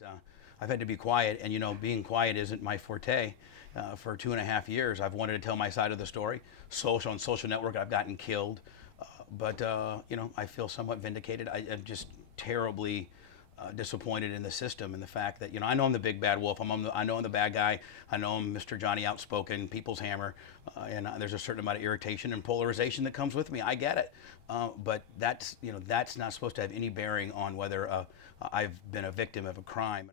But I've had to be quiet, and being quiet isn't my forte. For 2.5 years, I've wanted to tell my side of the story. On social network, I've gotten killed, but I feel somewhat vindicated. I'm just terribly disappointed in the system and the fact that I know I'm the big bad wolf. I know I'm the bad guy. I know I'm Mr. Johnny Outspoken, people's hammer, and there's a certain amount of irritation and polarization that comes with me. I get it, but that's not supposed to have any bearing on whether I've been a victim of a crime.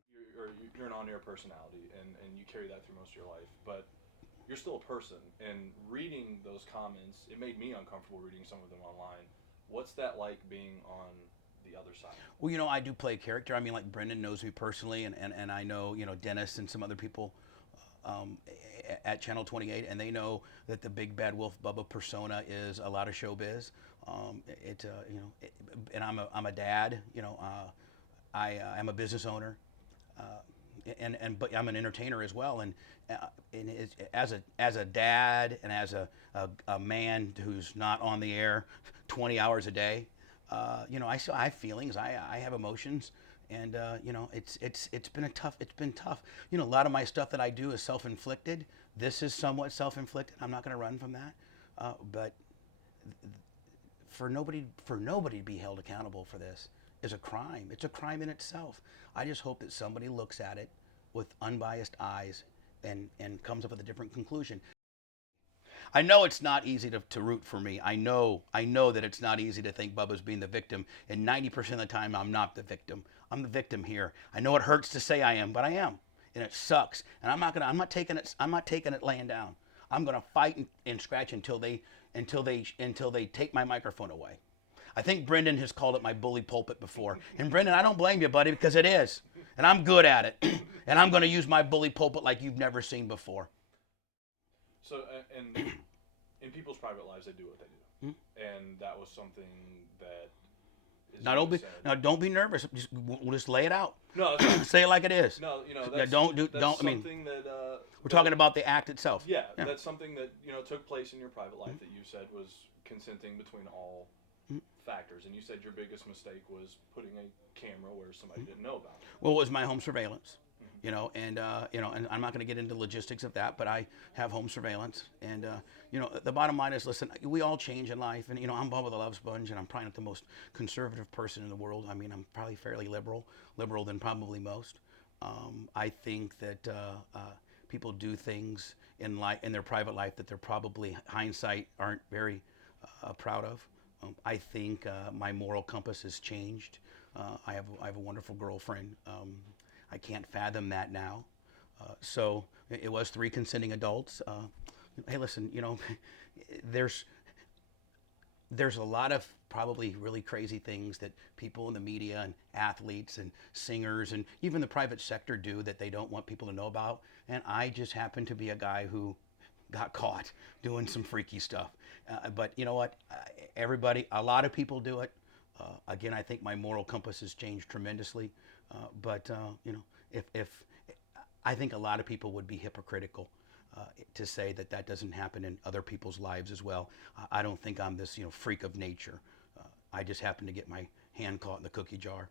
You're an on-air personality, and you carry that through most of your life, but you're still a person. And reading those comments, it made me uncomfortable reading some of them online. What's that like being on the other side? Well, I do play a character. I mean, like Brendan knows me personally, and I know, Dennis and some other people um, at Channel 28, and they know that the big bad wolf Bubba persona is a lot of showbiz. And I'm a dad. I'm a business owner. Uh, but I'm an entertainer as well, as a dad and as a man who's not on the air 20 hours a day, I have feelings, I have emotions, and it's been tough. A lot of my stuff that I do is self-inflicted. This is somewhat self-inflicted. I'm not going to run from that, but for nobody to be held accountable for this is a crime. It's a crime in itself. I just hope that somebody looks at it with unbiased eyes and comes up with a different conclusion. I know it's not easy to root for me. I know that it's not easy to think Bubba's being the victim, and 90% of the time I'm not the victim. I'm the victim here. I know it hurts to say I am, but I am, and it sucks. And I'm not taking it laying down. I'm gonna fight and scratch until they take my microphone away. I think Brendan has called it my bully pulpit before. And Brendan, I don't blame you, buddy, because it is. And I'm good at it. And I'm going to use my bully pulpit like you've never seen before. So, and in people's private lives, they do what they do. And that was something that is don't be nervous. We'll just lay it out. No, say it like it is. No, that's something that we're talking about the act itself. Yeah, that's something that took place in your private life that you said was consenting between all factors, and you said your biggest mistake was putting a camera where somebody didn't know about it. Well, it was my home surveillance, and I'm not going to get into logistics of that, but I have home surveillance, and the bottom line is, listen, we all change in life, and I'm Bubba the Love Sponge, and I'm probably not the most conservative person in the world. I mean, I'm probably fairly liberal than probably most. I think that people do things in their private life that they're probably hindsight aren't very proud of. I think my moral compass has changed. I have a wonderful girlfriend. I can't fathom that now. So it was 3 consenting adults. Hey, listen, there's a lot of probably really crazy things that people in the media and athletes and singers and even the private sector do that they don't want people to know about. And I just happen to be a guy who got caught doing some freaky stuff. But you know what? A lot of people do it. Again, I think my moral compass has changed tremendously. But if I think a lot of people would be hypocritical to say that doesn't happen in other people's lives as well. I don't think I'm this freak of nature. I just happen to get my hand caught in the cookie jar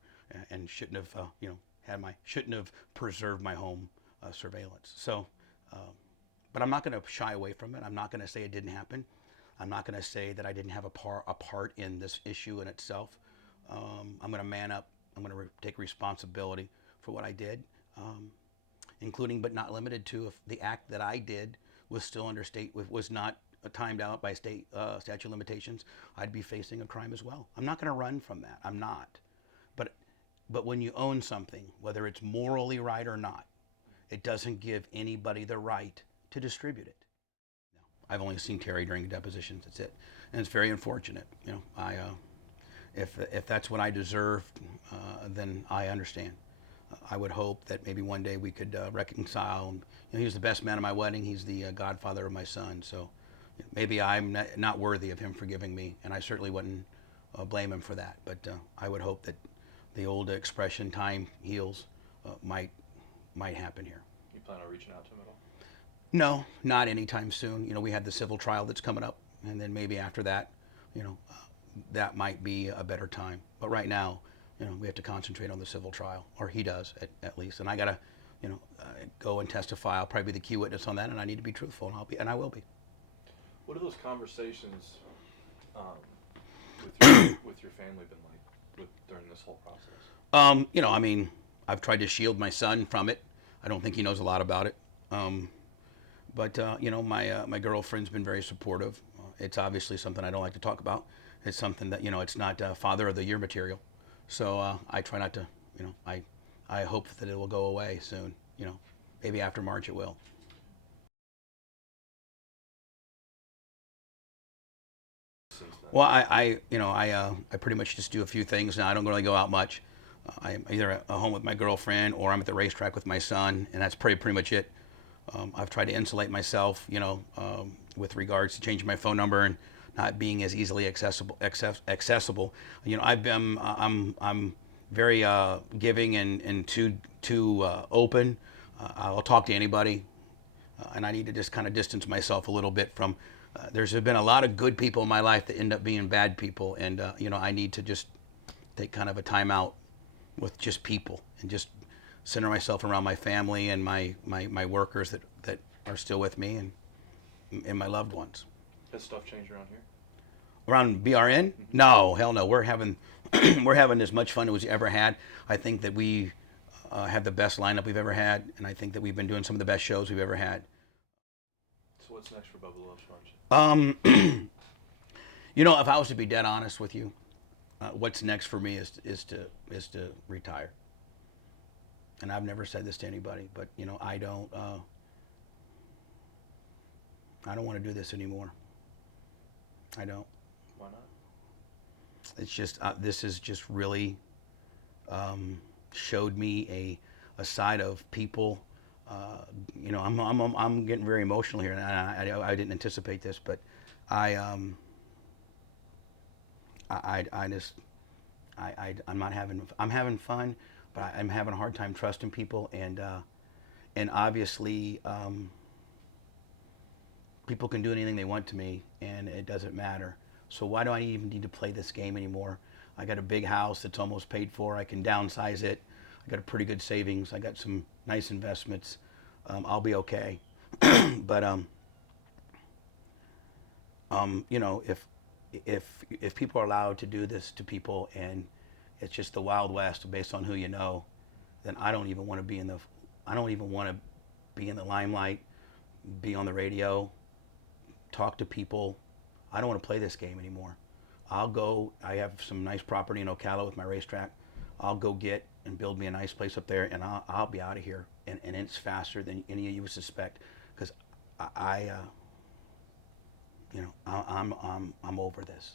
and shouldn't have shouldn't have preserved my home surveillance. So. But I'm not going to shy away from it. I'm not going to say it didn't happen. I'm not going to say that I didn't have a part in this issue in itself. I'm going to man up. I'm going to take responsibility for what I did, including but not limited to if the act that I did was still under was not timed out by state statute of limitations, I'd be facing a crime as well. I'm not going to run from that. I'm not. But when you own something, whether it's morally right or not, it doesn't give anybody the right to distribute it. I've only seen Terry during depositions. That's it, and it's very unfortunate. If that's what I deserved, then I understand. I would hope that maybe one day we could reconcile. He was the best man at my wedding. He's the godfather of my son. So maybe I'm not worthy of him forgiving me, and I certainly wouldn't blame him for that. But I would hope that the old expression "time heals" might happen here. You plan on reaching out to him at all? No, not anytime soon. We have the civil trial that's coming up, and then maybe after that, that might be a better time. But right now, we have to concentrate on the civil trial, or he does at least. And I gotta, go and testify. I'll probably be the key witness on that, and I need to be truthful, and I will be. What are those conversations with your family been like during this whole process? I mean, I've tried to shield my son from it. I don't think he knows a lot about it. But my girlfriend's been very supportive. It's obviously something I don't like to talk about. It's something that, it's not Father of the Year material. So I try not to, I hope that it will go away soon. Maybe after March it will. Well, I pretty much just do a few things now. I don't really go out much. I'm either at home with my girlfriend or I'm at the racetrack with my son, and that's pretty much it. I've tried to insulate myself, with regards to changing my phone number and not being as easily accessible. I'm very giving and too open. I'll talk to anybody, and I need to just kind of distance myself a little bit from. There's been a lot of good people in my life that end up being bad people, and I need to just take kind of a time out with just people and just center myself around my family and my workers that are still with me and my loved ones. Has stuff changed around here? Around BRN? No, hell no. We're having as much fun as we ever had. I think that we have the best lineup we've ever had, and I think that we've been doing some of the best shows we've ever had. So what's next for Bubba Loves March? If I was to be dead honest with you, what's next for me is to retire. And I've never said this to anybody, but I don't want to do this anymore. I don't. Why not? It's just this has just really showed me a side of people. I'm getting very emotional here, and I didn't anticipate this, but I'm not having. I'm having fun, but I'm having a hard time trusting people, and obviously people can do anything they want to me, and it doesn't matter. So why do I even need to play this game anymore? I got a big house that's almost paid for. I can downsize it. I got a pretty good savings. I got some nice investments. I'll be okay. But if people are allowed to do this to people, and it's just the Wild West based on who you know, then I don't even want to be in the limelight, be on the radio, talk to people. I don't want to play this game anymore. I have some nice property in Ocala with my racetrack. I'll go get and build me a nice place up there, and I'll be out of here. And it's faster than any of you would suspect, because I'm over this.